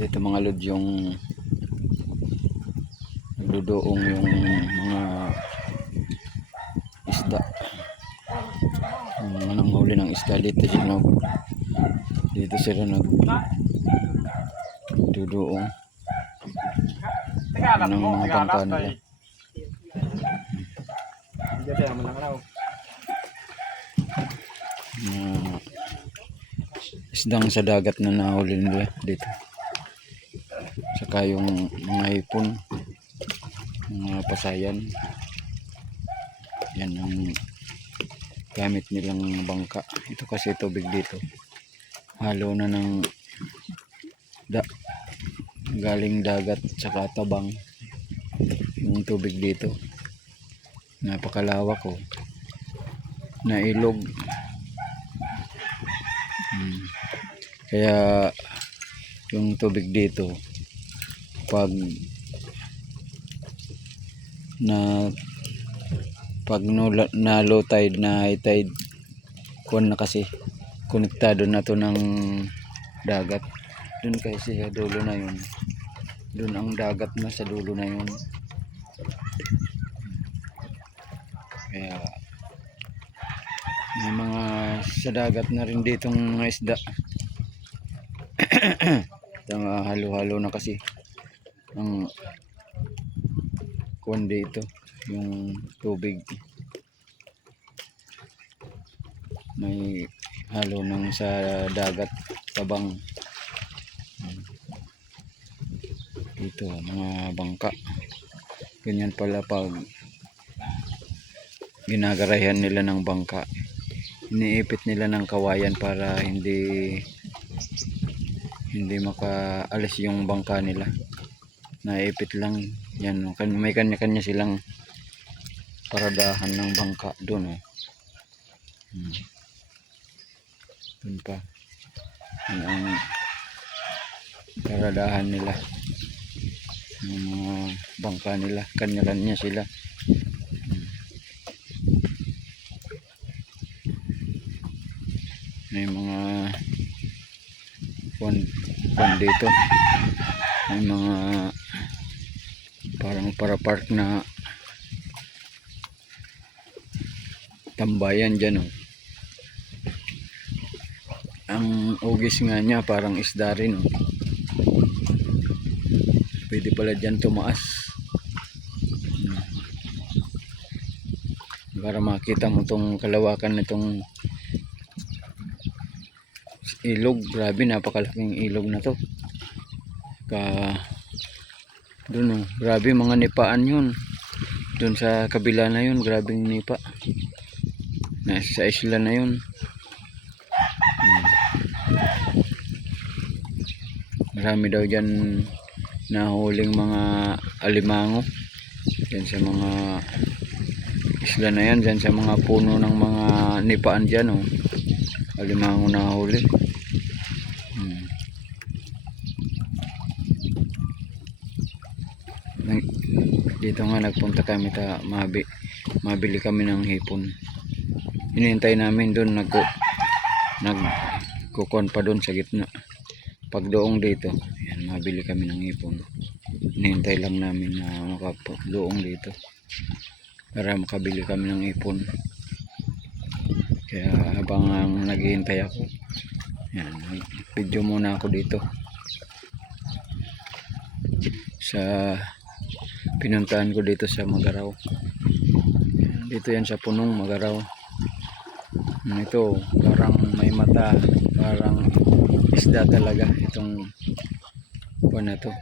Dito mga lod yung nagdudoong yung mga isda, yung mga nanghuli ng isda dito. Dito sila nagdudoong ng mga bangka nila. Isdang sa dagat na nahuli nila dito, saka yung mga hipon, mga pasayan. Yan ang gamit nilang bangka. Ito kasi tubig dito halo na ng galing dagat saka tabang. Yung tubig dito napakalawak na ilog. Kaya yung tubig dito pag na low tide, na high tide, kuwan na kasi konektado na to ng dagat. Dun kasi sa dulo na yun, dun ang dagat na sa dulo na yun. Kaya may mga sa dagat na rin ditong mga isda. Halo-halo na kasi ang kuwan dito, yung tubig may halo ng sa dagat tabang. Dito mga bangka, ganyan pala pag ginagarayan nila ng bangka. Iniipit nila ng kawayan para hindi makaalis yung bangka nila. Naipit lang yan. May kanya-kanya silang paradahan ng bangka doon. Doon pa yan ang paradahan nila ng mga bangka nila. Kanya-kanya sila. May mga kwan dito, may mga parang para park na tambayan dyan. Ang ugis nga niya parang isda rin. Pwede pala dyan tumaas para makita mo tong kalawakan nitong ilog. Grabe, napakalaking ilog na to. Doon grabe mga nipaan yun. Doon sa kabila na yun, grabing nipa. Nasa isla na yun. Marami daw dyan nahuling mga alimango dyan sa mga isla na yan, dyan sa mga puno ng mga nipaan dyan. Alimango nahuli. Dito nga nagpunta kami mabili kami ng hipon. Hinihintay namin doon, nagkukon pa doon sa gitna. Pag doong dito, yan, mabili kami ng hipon. Hinihintay lang namin na makadoong dito para makabili kami ng hipon. Kaya habang naghihintay ako, yan, video muna ako dito sa pinuntahan ko dito sa Magaraw. Dito yan sa punong Magaraw. Ito parang may mata, parang isda talaga itong buwan na to.